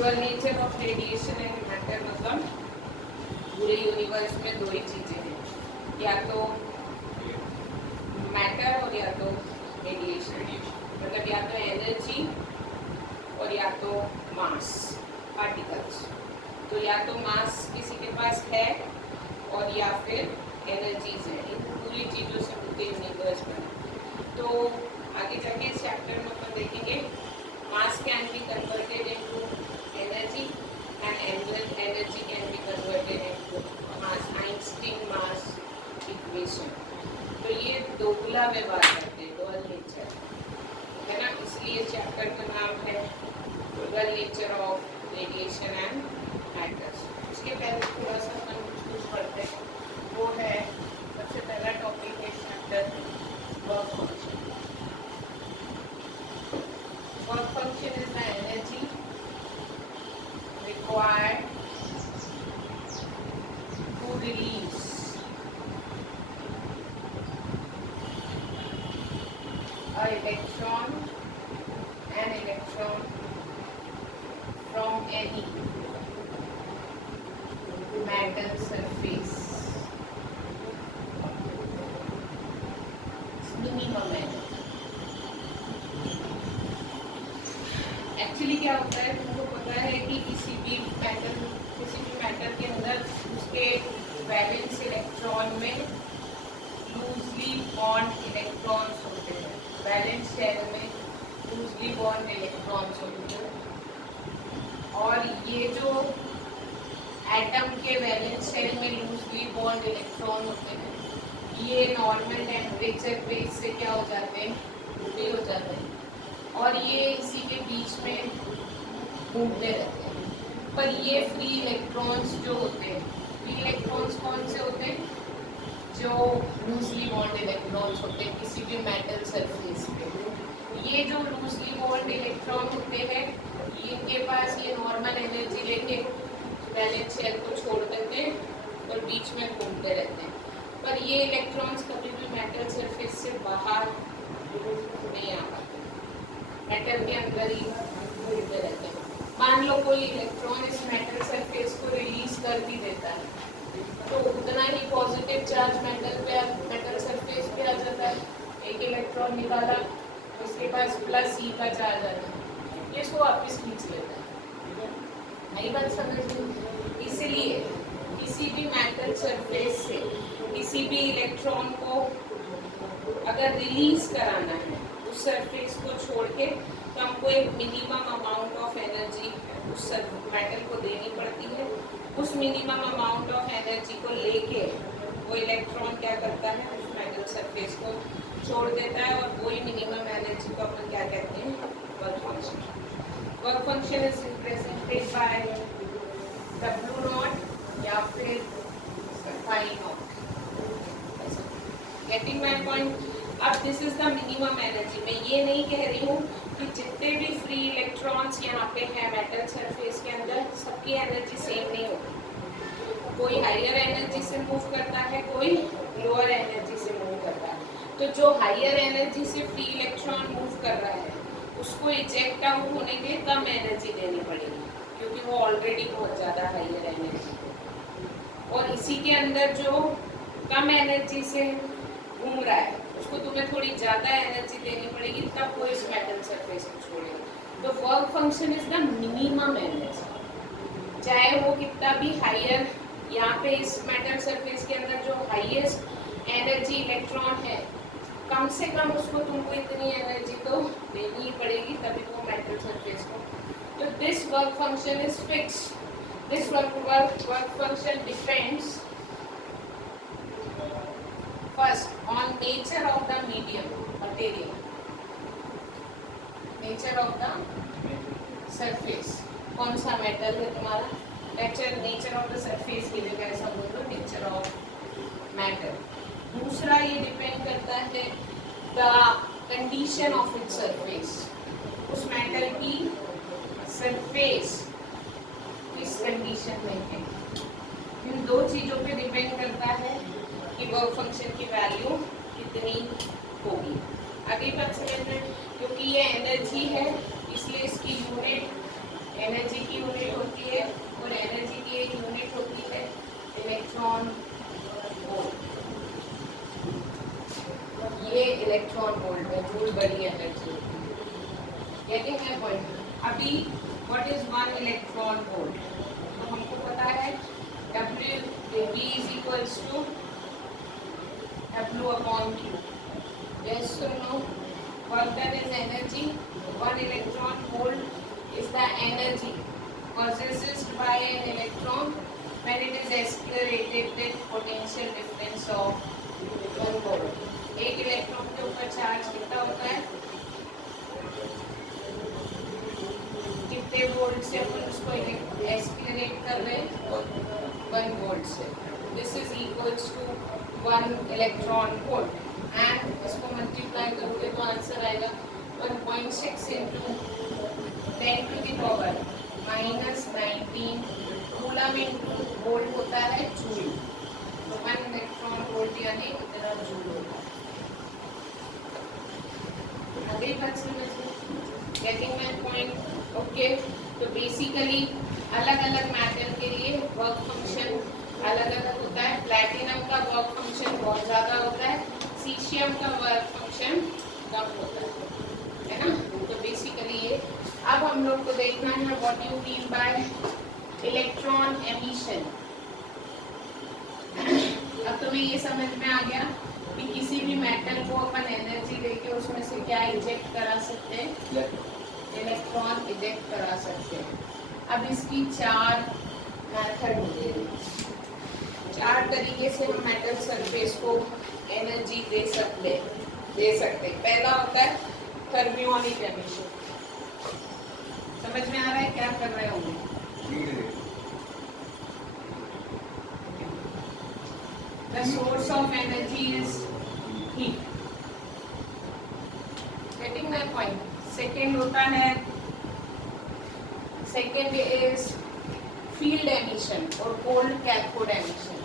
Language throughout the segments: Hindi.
Equal nature of radiation and matter मतलब पूरे यूनिवर्स में दो ही चीजें हैं, या तो मैटर और या तो रेडिएशन। मतलब या तो एनर्जी और या तो मास, पार्टिकल्स। तो या तो मास किसी के पास है और या फिर एनर्जीज है। इन पूरी चीज़ों से पूरे यूनिवर्स बना। तो आगे जाके इस चैप्टर में अपन देखेंगे मास can be converted into energy and energy can be converted into mass, Einstein mass equation. तो ये दोगुला व्यवहार करते हैं, डुअल नेचर है ना, इसलिए चैप्टर का नाम है dual nature of radiation and matters. उसके पहले थोड़ा सा अपन कुछ पढ़ते हैं, वो है सबसे पहला टॉपिक है chapter work function. Work function is the energy required to release an electron from any metal surface, minimum energy। Actually क्या होता है, तुमको पता है कि किसी भी मैटर के अंदर उसके वैलेंस इलेक्ट्रॉन में लूजली बॉन्ड इलेक्ट्रॉन्स होते हैं, वैलेंस शेल में लूजली बॉन्ड इलेक्ट्रॉन्स होते हैं। और ये जो एटम के वैलेंस शेल में लूजली बॉन्ड इलेक्ट्रॉन होते हैं, ये नॉर्मल टेम्परेचर पे इससे क्या हो जाते हैं, फ्री हो जाते हैं और ये इसी के बीच में घूमते रहते हैं। पर ये फ्री इलेक्ट्रॉन्स जो होते हैं, फ्री इलेक्ट्रॉन्स कौन से होते हैं, जो लूजली बॉन्ड इलेक्ट्रॉन्स होते हैं किसी भी मेटल सरफेस पे। ये जो लूजली बॉन्ड इलेक्ट्रॉन होते हैं, इनके पास ये नॉर्मल एनर्जी लेके वैलेंस शेल को छोड़ देते हैं और बीच में घूमते रहते हैं। पर ये इलेक्ट्रॉन्स कभी भी मेटल सरफेस से बाहर नहीं आ पाते, मेटल के अंदर ही घूमते रहते हैं। मान लो कोई इलेक्ट्रॉन इस मेटल सरफेस को रिलीज कर भी देता है, तो उतना ही पॉजिटिव चार्ज मेटल सरफेस पे आ जाता है। एक इलेक्ट्रॉन निकाला, उसके पास प्लस ई का चार्ज आता है, ये इसको वापस खींच लेता है। नई बात समझ ली। इसलिए किसी भी मेटल सरफेस से किसी भी इलेक्ट्रॉन को अगर रिलीज कराना है उस सरफेस को छोड़ के, तो हमको एक मिनिमम अमाउंट ऑफ एनर्जी उस मेटल को देनी पड़ती है। उस मिनिमम अमाउंट ऑफ एनर्जी को लेके वो इलेक्ट्रॉन क्या करता है, उस मेटल सरफेस को छोड़ देता है और वही मिनिमम एनर्जी को अपन क्या कहते हैं, work function. Work function is represented by W not या फिर phi not. Getting my point. अब this is the minimum energy. मैं ये नहीं कह रही हूँ कि जितने भी फ्री इलेक्ट्रॉन्स यहाँ पे हैं मेटल सरफेस के अंदर, सबकी एनर्जी सेम नहीं होती। कोई हायर एनर्जी से मूव करता है, कोई लोअर एनर्जी से मूव करता है। तो जो हायर एनर्जी से फ्री इलेक्ट्रॉन मूव कर रहा है उसको इजेक्ट आउट होने के कम एनर्जी देनी पड़ेगी, क्योंकि वो ऑलरेडी बहुत ज़्यादा हायर एनर्जी। और इसी के अंदर जो कम एनर्जी से घूम रहा है उसको तुम्हें थोड़ी ज़्यादा एनर्जी देनी पड़ेगी, तब वो इस मेटल सरफेस को छोड़ेगा। तो work function is the minimum energy, चाहे वो कितना भी हायर, यहाँ पे इस मेटल सरफेस के अंदर जो हाईएस्ट एनर्जी इलेक्ट्रॉन है, कम से कम उसको तुमको इतनी एनर्जी तो देनी ही पड़ेगी, तभी वो मेटल सरफेस को। तो this work function is fixed. This work function depends first on nature of the medium material, nature of the surface। कौन सा मेटल है तुम्हारा, नेचर ऑफ द सरफेस की जगह ऐसा बोल दो, नेचर ऑफ मैटर। दूसरा ये डिपेंड करता है the condition of its surface, उस मेटल की सरफेस किस कंडीशन में है। इन दो चीज़ों पे डिपेंड करता है कि वर्क फंक्शन की वैल्यू कितनी होगी। अगली बात समझ में, क्योंकि ये एनर्जी है इसलिए इसकी यूनिट एनर्जी की यूनिट होती है और एनर्जी की एक यूनिट होती है इलेक्ट्रॉन वोल्ट। ये इलेक्ट्रॉन वोल्ट में जूल बड़ी एनर्जी होती है। Getting my point? अभी व्हाट इज 1 इलेक्ट्रॉन वोल्ट? तो हमको पता है W is equals to W upon Q. Yes or no? Work done is energy. 1 electron volt is the energy possessed by an electron when it is accelerated with potential difference of 1 volt. एक इलेक्ट्रॉन के ऊपर चार्ज कितना होता है? कितने वोल्ट से अपन उसको एक्सेलरेट कर रहे हैं? 1 वोल्ट से। This is equals to 1 electron volt and इसको मल्टीप्लाई करोगे तो आंसर आएगा 1.6 into 10 to the power -19 coulomb into volt होता है जूल। तो 1 इलेक्ट्रॉन वोल्ट यानी इतना जूल होता है। अगली बात समझिए, गेटिंग माय पॉइंट? ओके, तो बेसिकली अलग अलग मैटर के लिए वर्क फंक्शन अलग अलग होता है। प्लैटिनम का वर्क फंक्शन बहुत ज़्यादा होता है, सीशियम का वर्क फंक्शन कम होता है ना। तो बेसिकली ये अब हम लोग को देखना है what you mean by electron emission. अब तुम्हें ये समझ में आ गया कि किसी भी मेटल को अपन एनर्जी देके उसमें से क्या इजेक्ट करा सकते हैं? इलेक्ट्रॉन इजेक्ट करा सकते हैं। अब इसकी 4 मेथड होते हैं। 4 तरीके से हम मेटल सरफेस को एनर्जी दे सकते। पहला होता है थर्मियोनिक एमिशन। समझ में आ रहा है क्या कर रहे होंगे? The source of energy is heat. Getting my point? Second होता है, second is field emission और cold cathode emission.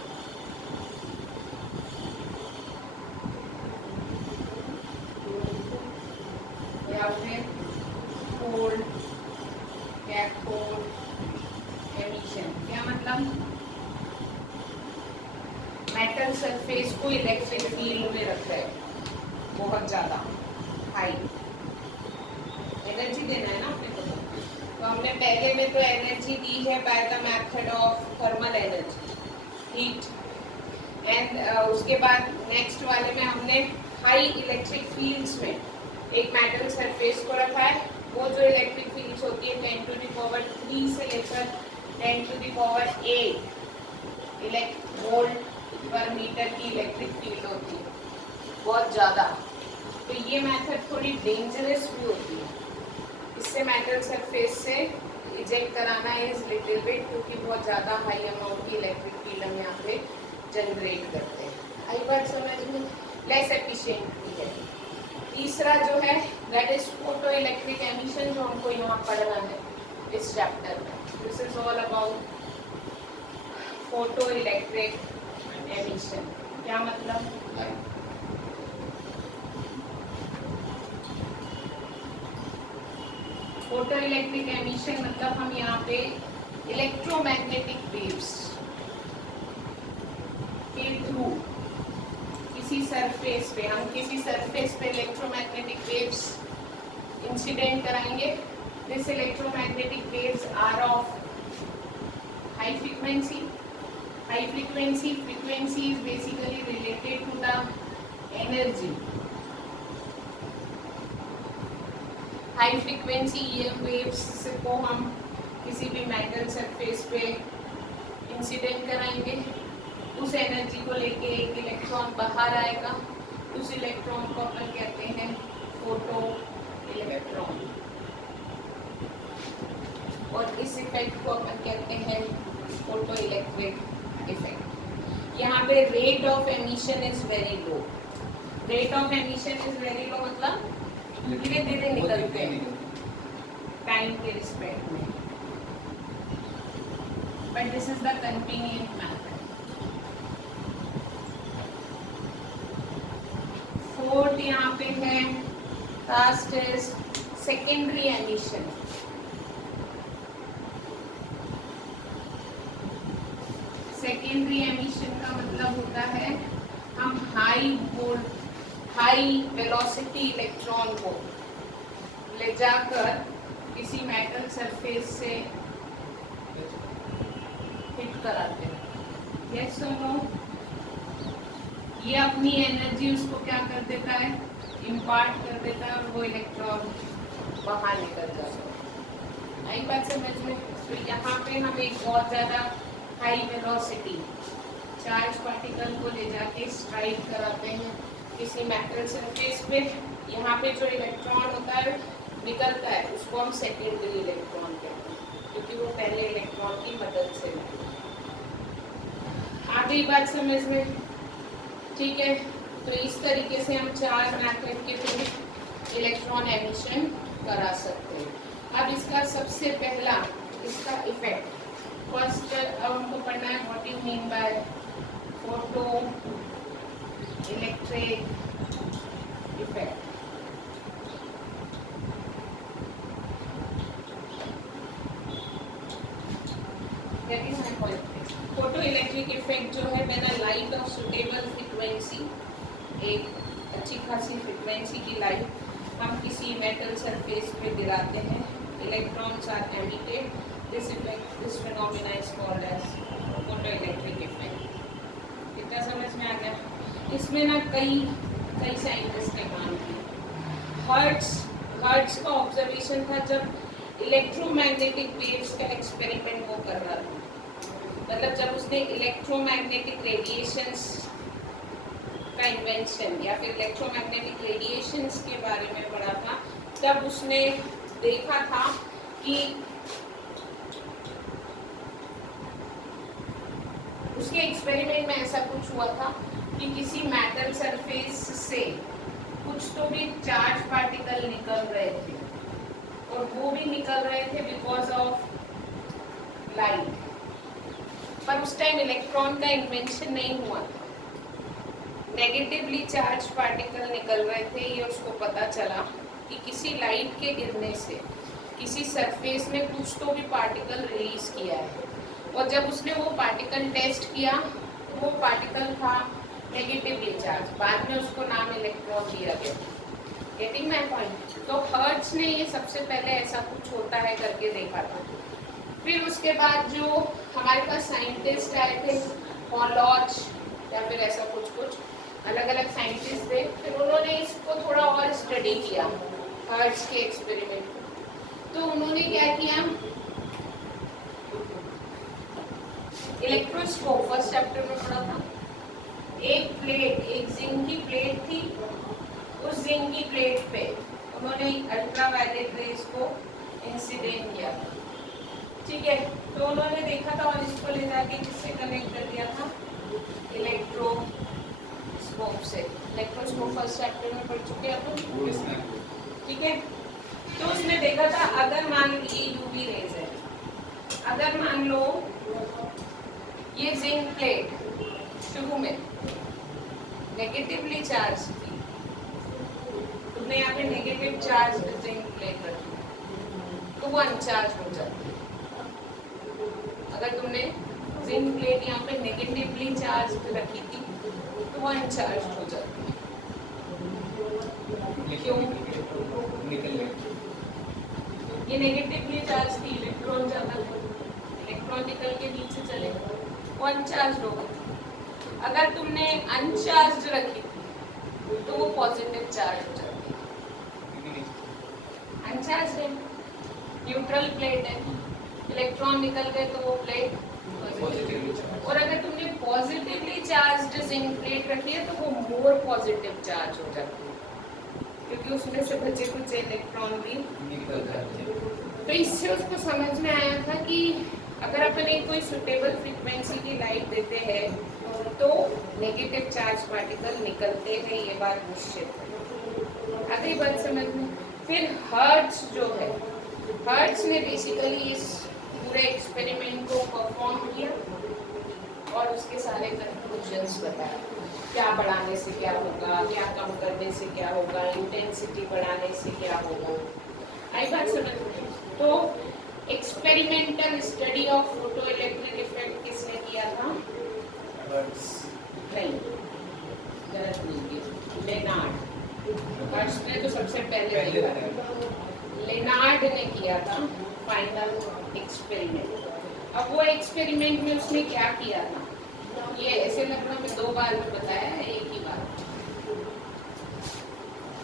या फिर cold cathode emission. क्या मतलब? मेटल सरफेस को इलेक्ट्रिक फील्ड में रखता है बहुत ज़्यादा हाई। एनर्जी देना है ना अपने को। तो हमने पहले में तो एनर्जी दी है by the method of thermal energy, heat. And उसके बाद नेक्स्ट वाले में हमने हाई इलेक्ट्रिक फील्ड्स में एक मेटल सरफेस को रखा है। वो जो इलेक्ट्रिक फील्ड्स होती है 10 टू द पावर 3 से लेकर 10 टू द पावर 8 वोल्ट पर मीटर की इलेक्ट्रिक फील्ड होती है, बहुत ज़्यादा। तो ये मेथड थोड़ी डेंजरस भी होती है। इससे मेटल सरफेस से इजेक्ट कराना इज लिटिल बिट, क्योंकि बहुत ज़्यादा हाई अमाउंट की इलेक्ट्रिक फील्ड हम यहाँ पे जनरेट करते हैं। आई बात समझ में? लेस एफिशिएंट भी है। तीसरा जो है that is photo electric emission, जो हमको यहाँ पढ़ना है इस चैप्टर में। This is all about photo electric emission. क्या मतलब? फोटो इलेक्ट्रिक एमिशन मतलब हम यहाँ पे इलेक्ट्रोमैग्नेटिक वेव्स के थ्रू किसी सरफेस पे इलेक्ट्रोमैग्नेटिक वेव्स इंसिडेंट कराएंगे। This electromagnetic waves are of high frequency is basically related to the energy. High frequency EM waves को हम किसी भी मेटल सरफेस पे इंसिडेंट कराएंगे। उस एनर्जी को लेके एक इलेक्ट्रॉन बाहर आएगा। उस इलेक्ट्रॉन को अपन कहते हैं फोटो इलेक्ट्रॉन, और इस इफेक्ट को अपन कहते हैं फोटो इलेक्ट्रिक इफेक्ट। यहाँ पे rate of emission is very low. मतलब धीरे धीरे निकलते हैं टाइम के रिस्पेक्ट में, but this is the convenient method. Fourth यहाँ पे है last is secondary emission. Secondary emission का मतलब होता है हम हाई वेलोसिटी इलेक्ट्रॉन को ले जाकर किसी मेटल सरफेस से हिट कराते हैं। यस और नो? ये अपनी एनर्जी उसको क्या कर देता है, इम्पार्ट कर देता है और वो इलेक्ट्रॉन बाहर निकल जाता है। आई बात समझ में? तो यहाँ पे हम एक बहुत ज़्यादा हाई वेलोसिटी चार्ज पार्टिकल को ले जाके स्ट्राइक कराते हैं किसी मेटल सरफेस पे। यहाँ पे जो इलेक्ट्रॉन होता है निकलता है उसको हम सेकेंडरी इलेक्ट्रॉन कहते हैं, क्योंकि वो पहले इलेक्ट्रॉन की मदद से आ गई बात समझ में? ठीक है, तो इस तरीके से हम 4 मैथड के थ्रू इलेक्ट्रॉन एमिशन करा सकते हैं। अब इसका सबसे पहला इसका इफेक्ट फर्स्ट अब हमको पढ़ना है what you mean by photo electric effect. Photo electric effect जो है when a light of suitable frequency, एक अच्छी खासी फ्रीक्वेंसी की लाइट हम किसी मेटल सरफेस पे गिराते हैं, electrons are emitted, this effect this phenomena is called as photo electric effect. इतना समझ में आ गया? इसमें ना कई साइंटिस्ट ने काम किया। हर्ट्ज का ऑब्जर्वेशन था जब इलेक्ट्रोमैग्नेटिक वेव्स का एक्सपेरिमेंट वो कर रहा था, मतलब जब उसने इलेक्ट्रोमैग्नेटिक रेडिएशंस का इन्वेंशन या फिर इलेक्ट्रोमैग्नेटिक रेडिएशंस के बारे में पढ़ा था, तब उसने देखा था कि उसके एक्सपेरिमेंट में ऐसा कुछ हुआ था कि किसी मेटल सरफेस से कुछ तो भी चार्ज पार्टिकल निकल रहे थे, और वो भी निकल रहे थे बिकॉज ऑफ लाइट, पर उस टाइम इलेक्ट्रॉन का इन्वेंशन नहीं हुआ था। नेगेटिवली चार्ज पार्टिकल निकल रहे थे, ये उसको पता चला कि किसी लाइट के गिरने से किसी सरफेस ने कुछ तो भी पार्टिकल रिलीज किया है, और जब उसने वो पार्टिकल टेस्ट किया तो वो पार्टिकल था नेगेटिवली चार्ज, बाद में उसको नाम इलेक्ट्रॉन दिया गया। Getting my point? तो हर्ट्ज ने ये सबसे पहले ऐसा कुछ होता है करके देखा था। फिर उसके बाद जो हमारे पास साइंटिस्ट आए थे, पॉलॉच या फिर ऐसा कुछ अलग अलग साइंटिस्ट थे, फिर उन्होंने इसको थोड़ा और स्टडी किया हर्ट्ज के एक्सपेरिमेंट। तो उन्होंने क्या किया, इलेक्ट्रोस्कोप फर्स्ट चैप्टर में पढ़ा था, एक जिंक की प्लेट थी, उस जिंक की प्लेट पे उन्होंने अल्ट्रावायलेट रेज को इंसिडेंट किया, ठीक है। तो उन्होंने देखा था और इसको ले जाके किससे कनेक्ट कर दिया था, इलेक्ट्रोस्कोप से। इलेक्ट्रोस्कोप फर्स्ट चैप्टर में पढ़ चुके हैं अपन, ठीक है। तो उसने देखा था अगर मान ली यूवी रेज है, अगर मान लो ये जिंक प्लेट शुरू में नेगेटिवली चार्ज थी, तुमने यहाँ पे नेगेटिव चार्ज जिंक प्लेट रखी तो वो अनचार्ज हो जाती है। अगर तुमने जिंक प्लेट यहाँ पे नेगेटिवली चार्ज रखी थी तो वो अनचार्ज हो जाती है। क्यों? ये नेगेटिवली चार्ज थी, इलेक्ट्रॉन जाता था, इलेक्ट्रॉन निकल के बीच से चले, वो अनचार्ज हो गई। अगर तुमने अनचार्ज रखी थी तो वो पॉजिटिव चार्ज हो जाती है। अनचार्ज है, न्यूट्रल प्लेट है, इलेक्ट्रॉन निकल गए तो वो प्लेट पॉजिटिव। और अगर तुमने पॉजिटिवली चार्ज जिंक प्लेट रखी है तो वो मोर पॉजिटिव चार्ज हो जाती है, क्योंकि उसमें से बचे कुछ इलेक्ट्रॉन भी निकल जाते हैं। तो इससे उसको समझ में आया था कि अगर अपन एक कोई सुटेबल फ्रीक्वेंसी की लाइट देते हैं तो नेगेटिव चार्ज पार्टिकल निकलते हैं, ये बात निश्चित है। अगली बात समझ में। फिर हर्ट्ज जो है, हर्ट्ज ने बेसिकली इस पूरे एक्सपेरिमेंट को परफॉर्म किया और उसके सारे कंक्लूजन्स बताया, क्या बढ़ाने से क्या होगा, क्या कम करने से क्या होगा, इंटेंसिटी बढ़ाने से क्या होगा। आई बात समझ में? तो experimental study of photo electric effect किसने किया था? नहीं, गलत नहीं है, लेनार्ड। हर्ट्ज ने तो सबसे पहले लेनार्ड ने किया था फाइनल एक्सपेरिमेंट। अब वो एक्सपेरिमेंट में उसने क्या किया था, ये ऐसे लग रहा मैं 2 बार में बताया है, एक ही बार।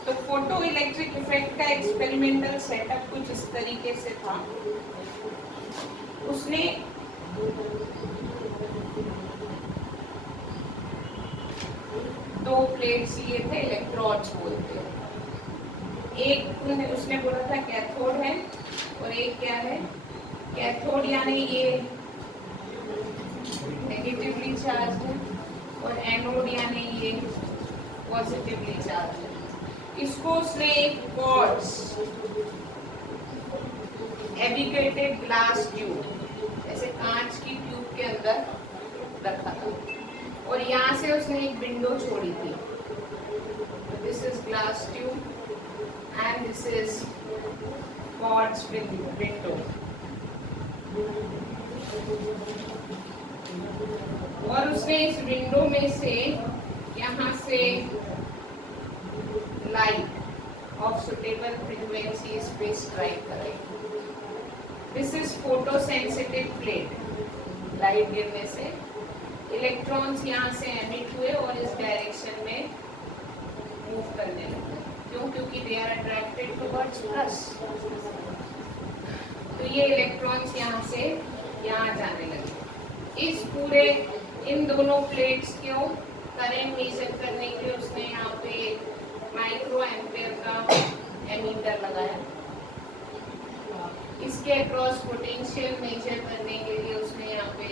तो फोटो इलेक्ट्रिक इफेक्ट का एक्सपेरिमेंटल सेटअप कुछ इस तरीके से था। उसने दो प्लेट्स लिए थे, इलेक्ट्रोड्स बोलते हैं। एक उसने बोला था कैथोड है और एक क्या है, कैथोड यानी ये नेगेटिवली चार्ज है और एनोड यानी ये पॉजिटिवली चार्ज है। इसको उसने एक क्वार्ट्ज एविकेटेड ग्लास ट्यूब, ऐसे कांच की ट्यूब के अंदर रखा था और यहाँ से उसने एक विंडो छोड़ी थी। This is glass tube and this is quartz window. और उसने इस विंडो में से यहाँ से लाइट ऑफ सुटेबल फ्रीक्वेंसीज पे स्ट्राइक कराई। This is photo sensitive plate. Light गिरने से इलेक्ट्रॉन्स यहाँ से एमिट हुए और इस डायरेक्शन में मूव करने लगे। क्यों? क्योंकि they are attracted towards plus. तो ये इलेक्ट्रॉन्स यहाँ से यहाँ जाने लगे। इस पूरे इन दोनों प्लेट्स को करंट मेजर करने के लिए उसने यहाँ पे माइक्रो एम्पेयर का एमीटर लगाया। इसके अक्रॉस पोटेंशियल मेजर करने के लिए उसने यहाँ पे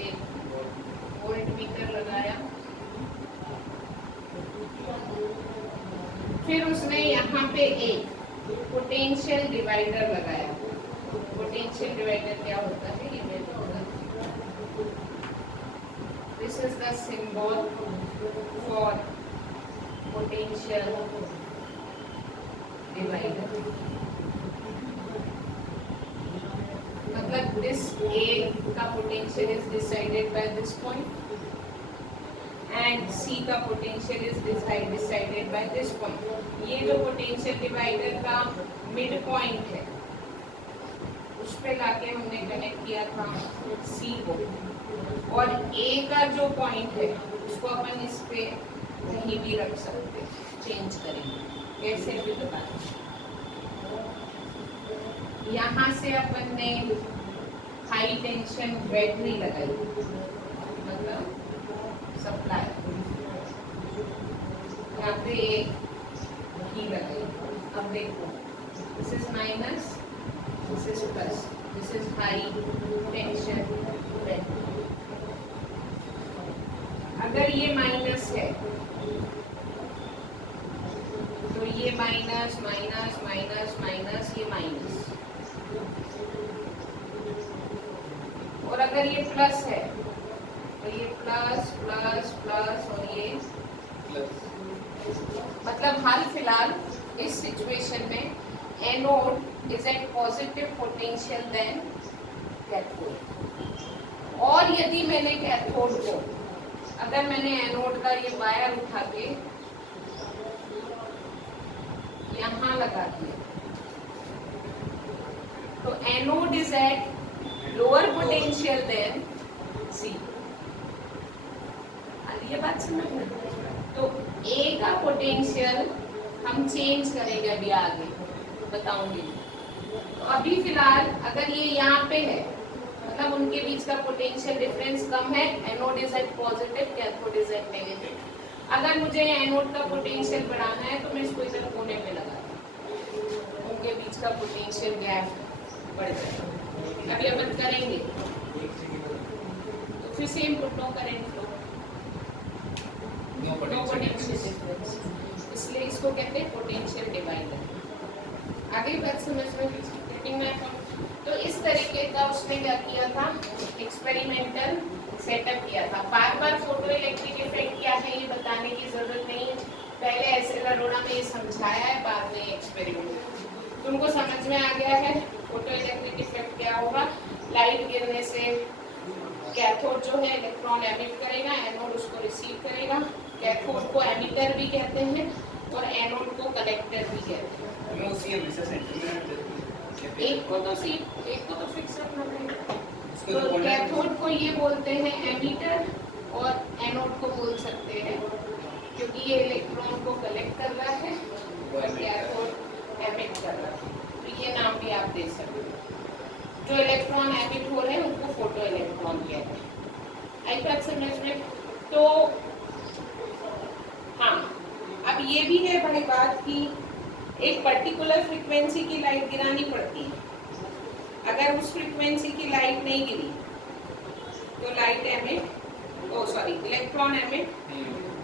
वोल्ट मीटर लगाया। फिर उसने यहाँ पे एक पोटेंशियल डिवाइडर लगाया। पोटेंशियल डिवाइडर क्या होता है ये मैं बताऊंगा। This is the symbol for potential divider. मतलब दिस A का potential is decided by this point and C का potential is decided by this point. ये जो पोटेंशियल डिवाइडर का मिड पॉइंट है उस पे लाके हमने कनेक्ट किया था C को, और A का जो पॉइंट है उसको अपन इस पे कहीं भी रख सकते, चेंज करेंगे कैसे भी बताएं। यहाँ से अपन ने हाई टेंशन बैटरी लगाई, मतलब सप्लाई। यहाँ पे एक की लगाई। अब देखो this is minus, this is plus, this is high tension battery. अगर ये माइनस है तो ये माइनस माइनस माइनस माइनस, ये माइनस। और अगर ये प्लस है तो ये प्लस प्लस प्लस और ये प्लस। मतलब हाल फिलहाल इस सिचुएशन में anode is at positive potential then cathode. और यदि मैंने कैथोड को, अगर मैंने एनोड का ये वायर उठा के यहाँ लगा दिया तो anode is at lower potential than C. ये बात समझ में? तो A का पोटेंशियल हम चेंज करेंगे अभी आगे बताऊंगी। तो अभी फिलहाल अगर ये यहाँ पे है मतलब उनके बीच का पोटेंशियल डिफरेंस कम है, anode is at positive, cathode is at negative. अगर मुझे एनोड का पोटेंशियल बढ़ाना है तो मैं इसको इधर कोने पे लगा दूं, उनके बीच का पोटेंशियल गैप बढ़ जाएगा। अभी अपन करेंगे तो फिर same no current flow, no potential difference, इसलिए इसको कहते हैं पोटेंशियल डिवाइडर। आगे बात समझ में? तो इस तरीके का उसने क्या किया था, एक्सपेरिमेंटल सेटअप किया था। बार बार फोटो इलेक्ट्रिक इफेक्ट क्या है ये बताने की जरूरत नहीं है, पहले ऐसे अरोड़ा में ये समझाया है, बाद में एक्सपेरिमेंट। तुमको समझ में आ गया है फोटो इलेक्ट्रिक इफेक्ट क्या होगा। लाइट गिरने से कैथोड जो है इलेक्ट्रॉन इलेक्ट्रॉन एमिट करेगा, एनोड उसको रिसीव करेगा। कैथोड को एमिटर भी कहते हैं और एनोड को कलेक्टर भी कहते हैं। एक को तो फिक्स रखना पड़ेगा। तो कैथोड को ये बोलते हैं एमिटर और एनोड को बोल सकते हैं क्योंकि ये इलेक्ट्रॉन को कलेक्ट कर रहा है और कैथोड एमिट कर रहा है, तो ये नाम भी आप दे सकते हैं। जो इलेक्ट्रॉन एमिट हो रहे हैं उनको फोटो इलेक्ट्रॉन कहते हैं। आई बात समझ में? तो हाँ, अब ये भी है बड़ी बात कि एक पर्टिकुलर फ्रीक्वेंसी की लाइट गिरानी पड़ती है। अगर उस फ्रीक्वेंसी की लाइट नहीं गिरी तो लाइट एमिट इलेक्ट्रॉन एमिट,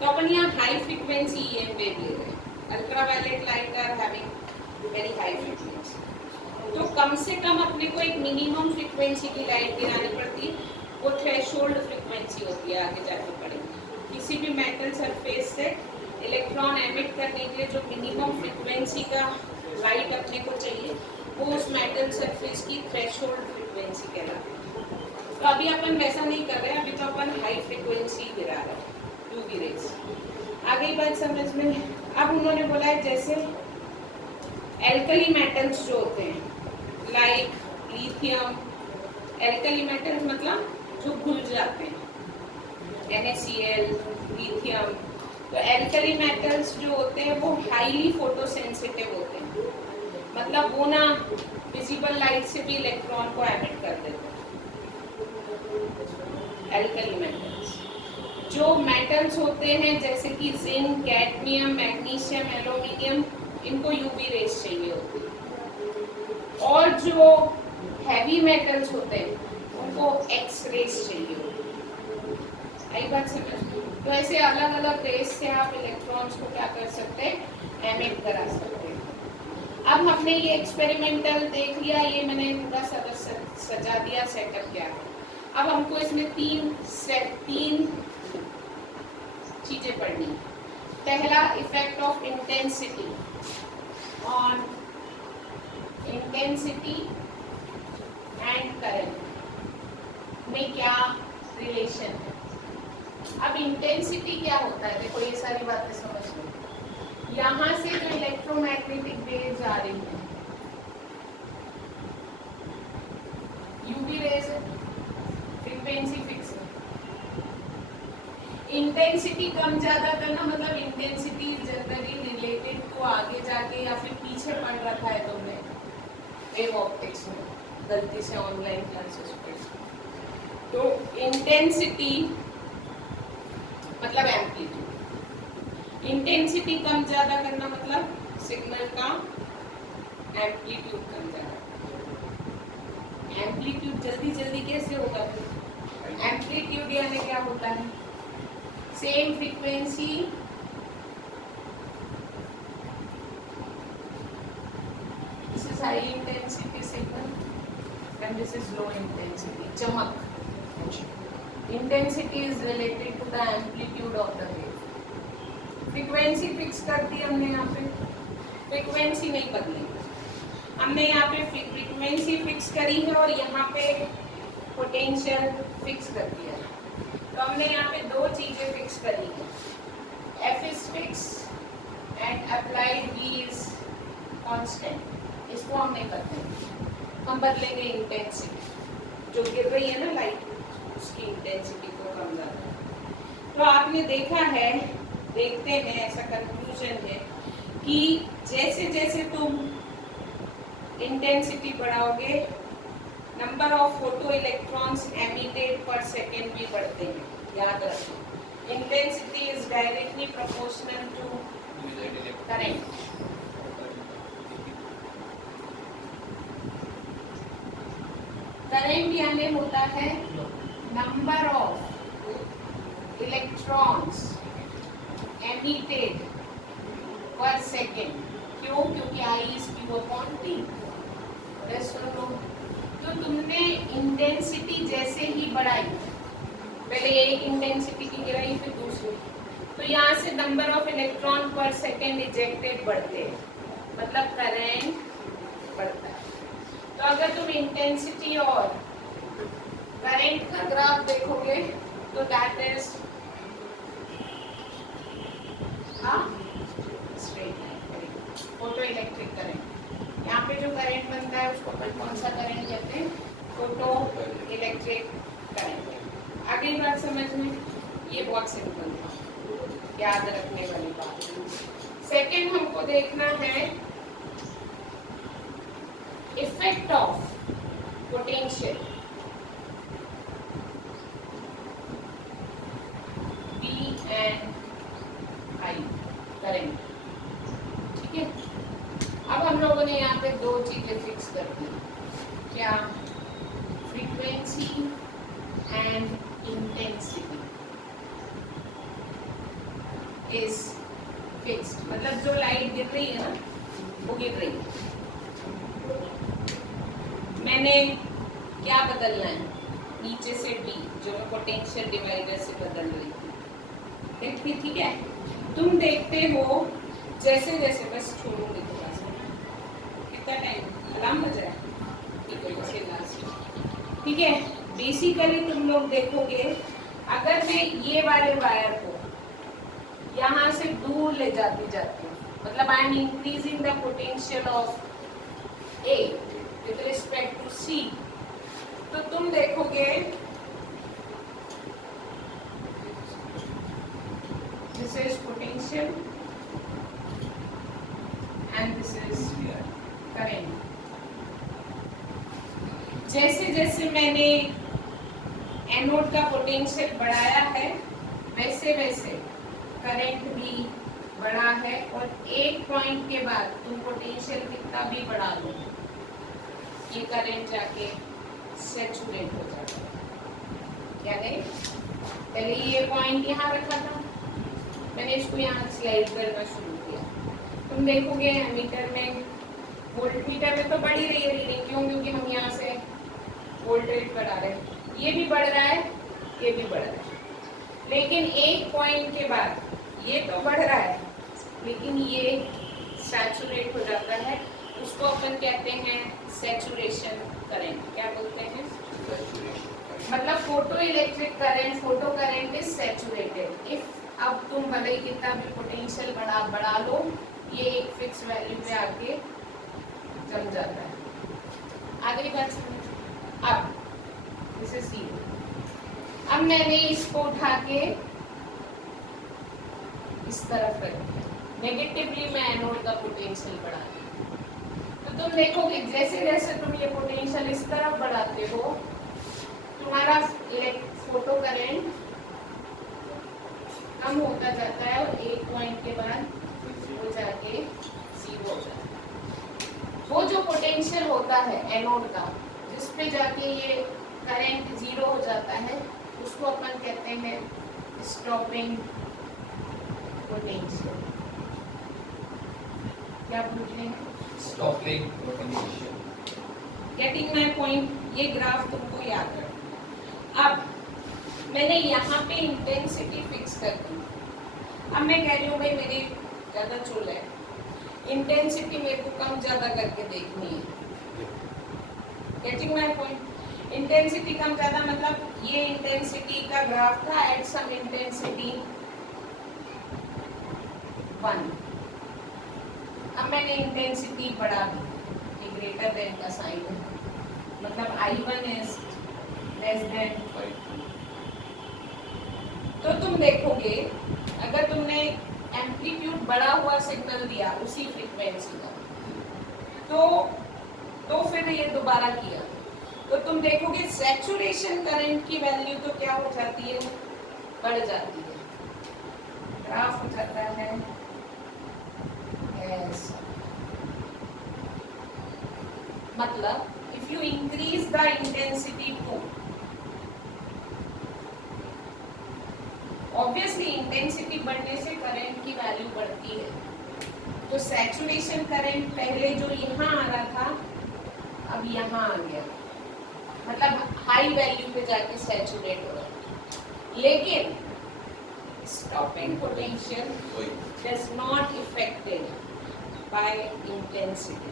तो अपन यहाँ हाई फ्रीक्वेंसी EM वेव ले रहे हैं। Ultraviolet light are having very high frequency, तो कम से कम अपने को एक मिनिमम फ्रीक्वेंसी की लाइट गिरानी पड़ती है। वो थ्रेशोल्ड फ्रीक्वेंसी होती है, आगे जाके पड़ेगी। किसी भी मेटल सरफेस से इलेक्ट्रॉन एमिट करने के लिए जो मिनिमम फ्रीक्वेंसी का लाइट अपने को चाहिए वो उस मेटल सरफेस की थ्रेशोल्ड फ्रीक्वेंसी कहलाती है। तो अभी अपन वैसा नहीं कर रहे हैं, अभी तो अपन हाई फ्रीक्वेंसी गिरा रहे हैं, UV रेज। आगे बात समझ में? अब उन्होंने बोला है जैसे एल्कली मेटल्स जो होते हैं लाइक लिथियम, एल्कली मेटल्स मतलब जो घुल जाते हैं, NaCl, लिथियम। तो एल्कली मेटल्स जो होते हैं वो हाईली फोटोसेंसिटिव होते हैं, मतलब वो ना विजिबल लाइट से भी इलेक्ट्रॉन को एमिट कर देते हैं। एल्कली मेटल्स जो मेटल्स होते हैं जैसे कि जिंक, कैडमियम, मैग्नीशियम, एल्यूमिनियम, इनको UV रेज चाहिए होती है। और जो हैवी मेटल्स होते हैं उनको एक्स रेज चाहिए होती है। आई बात समझ? तो ऐसे अलग अलग रेज से आप इलेक्ट्रॉन्स को क्या कर सकते हैं, एमिट करा सकते हैं। अब हमने ये एक्सपेरिमेंटल देख लिया, ये मैंने पूरा सजा दिया, सेटअप किया। अब हमको इसमें तीन चीजें पढ़नी है। पहला, effect of intensity on intensity and current में क्या रिलेशन है। अब इंटेंसिटी क्या होता है, देखो ये सारी बातें समझ लो। यहाँ से जो इलेक्ट्रोमैग्नेटिक वेव्स आ रही हैं, UV रेज, फ्रीक्वेंसी फिक्स है। इंटेंसिटी कम ज्यादा करना मतलब इंटेंसिटी जनरली रिलेटेड टू आगे जाके या फिर पीछे पढ़ रखा है तुमने वेव ऑप्टिक्स में गलती से ऑनलाइन क्लासेस पे। तो इंटेंसिटी मतलब एम्पलीट्यूड, इंटेंसिटी कम ज्यादा करना मतलब सिग्नल का एम्पलीट्यूड कम ज्यादा। एम्पलीट्यूड जल्दी जल्दी कैसे होगा? एम्पलीट्यूड यानी क्या होता है, same frequency this is high intensity signal and this is low intensity चमक। Intensity is related to the amplitude of the wave. Frequency fix कर दी हमने, यहाँ पे फ्रीक्वेंसी नहीं बदली, हमने यहाँ पे फ्रीक्वेंसी फिक्स करी है और यहाँ पे पोटेंशियल फिक्स कर दिया है। तो हमने यहाँ पे दो चीजें फिक्स करी है, F is fixed and applied V is constant। इसको हम नहीं बदलेंगे, हम बदलेंगे इंटेंसिटी जो गिर रही है ना लाइट, उसकी इंटेंसिटी को कम ज्यादा। तो आपने देखा है, देखते हैं, ऐसा कंक्लूजन है कि जैसे जैसे तुम इंटेंसिटी बढ़ाओगे number of photo electrons emitted per second भी बढ़ते हैं। याद रखो, intensity is directly proportional to current. Current यानी होता है number of electrons emitted per second. क्यों? क्योंकि I is Q upon T। तो तुमने इंटेंसिटी जैसे ही बढ़ाई, पहले एक इंटेंसिटी की गिराई फिर दूसरी, तो यहाँ से नंबर ऑफ इलेक्ट्रॉन पर सेकेंड इजेक्टेड बढ़ते हैं, मतलब करंट बढ़ता है। तो अगर तुम इंटेंसिटी और करंट का ग्राफ देखोगे तो that is straight line, photo electric current. यहाँ पे जो करंट बनता है उसको अपन कौन सा करंट कहते हैं? Photo electric current. आगे बात समझ में, ये बहुत सिंपल था, याद रखने वाली बात। सेकेंड हमको देखना है effect of potential V and I current. ठीक है, अब हम लोगों ने यहाँ पे दो चीजें फिक्स कर दी, क्या? Frequency and intensity is fixed. मतलब जो लाइट गिर रही है ना, वो गिर रही है, मैंने क्या बदलना है? नीचे से D, जो मैं पोटेंशियल डिवाइडर से बदल रही थी। ठीक है, तुम देखते हो जैसे जैसे, बस छोड़ूंगी थोड़ा सा, कितना टाइम अलार्म बज रहा है? ठीक है, जैसे लास्ट। ठीक है, बेसिकली तुम लोग देखोगे, अगर मैं ये वाले वायर को यहाँ से दूर ले जाती हूँ, मतलब I am increasing the potential of A with respect to C, तो तुम देखोगे this is potential and this is current। जैसे जैसे मैंने एनोड का पोटेंशियल बढ़ाया है, वैसे वैसे करंट भी बढ़ा है, और एक पॉइंट के बाद तुम पोटेंशियल कितना भी बढ़ा लो, ये करंट जाके सैचुरेट हो जाता है। क्या करें? पहले ये पॉइंट यहाँ रखा था, मैंने इसको यहाँ स्लाइड करना शुरू किया। तुम देखोगे एमीटर में, वोल्टमीटर में तो बढ़ ही रही है रीडिंग, क्यों? क्योंकि हम यहाँ से वोल्टेज बढ़ा रहे हैं, ये भी बढ़ रहा है, ये भी बढ़ रहा है, लेकिन एक पॉइंट के बाद ये तो बढ़ रहा है, लेकिन ये सैचुरेट हो जाता है। उसको अपन कहते हैं सैचुरेशन करंट। क्या बोलते हैं? मतलब photo electric current, photo current is saturated if, अब तुम भले ही कितना भी पोटेंशियल बढ़ा लो, ये एक फिक्स वैल्यू पे आके जम जाता है। आगे बात समझ। अब दिस इज जीरो। अब मैंने इसको उठा के इस तरफ रख दिया, नेगेटिवली मैं एनोड का पोटेंशियल बढ़ा दिया। तो तुम देखोगे जैसे जैसे तुम ये पोटेंशियल इस तरफ बढ़ाते हो, तुम्हारा फोटो करंट कम होता जाता है, और एक पॉइंट के बाद वो जाके जीरो हो जाता है। वो जो पोटेंशियल होता है एनोड का, जिस पे जाके ये करंट जीरो हो जाता है, उसको अपन कहते हैं स्टॉपिंग पोटेंशियल। क्या पूछ रहे हैं? Stopping potential. Getting my point? ये ग्राफ तुमको याद रखना। अब मैंने यहाँ पे इंटेंसिटी फिक्स कर दी। अब मैं कह रही हूँ भाई मेरी ज़्यादा चूल है, इंटेंसिटी मेरे को कम ज़्यादा करके देखनी है। Getting my point? इंटेंसिटी कम ज़्यादा मतलब ये इंटेंसिटी का ग्राफ था एट सम इंटेंसिटी 1। अब मैंने इंटेंसिटी बढ़ा दी, ग्रेटर देन का साइन है, मतलब I1 इज लेस देन। तो तुम देखोगे अगर तुमने एम्पलीट्यूड बढ़ा हुआ सिग्नल दिया उसी फ्रीक्वेंसी का, तो फिर ये दोबारा किया, तो तुम देखोगे सैचुरेशन करंट की वैल्यू तो क्या हो जाती है? बढ़ जाती है। ग्राफ हो जाता है ऐसा। मतलब if you increase the intensity to, obviously intensity बढ़ने से करंट की वैल्यू बढ़ती है। तो सैचुरेशन करंट पहले जो यहाँ आ रहा था अब यहाँ आ गया, मतलब हाई वैल्यू पे जाके सैचुरेट हो रहा है। लेकिन stopping potential does not affected by intensity।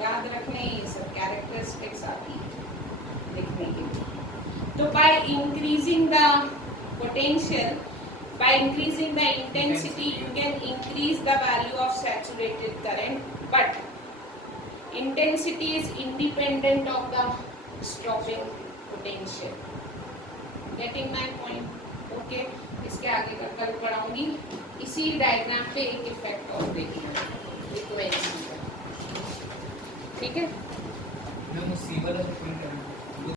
याद रखने ये सब कैरेक्टरिस्टिक्स आती है लिखने के लिए। तो by increasing the potential, by increasing the intensity, you can increase the value of saturated current, but intensity is independent of the stopping potential. Getting my point? Okay. इसके आगे का कल पढ़ाऊंगी. इसी डायग्राम पे एक इफेक्ट और देखना फ्रीक्वेंसी का. ठीक है. मैम उस C वाला जो प्रिंट करना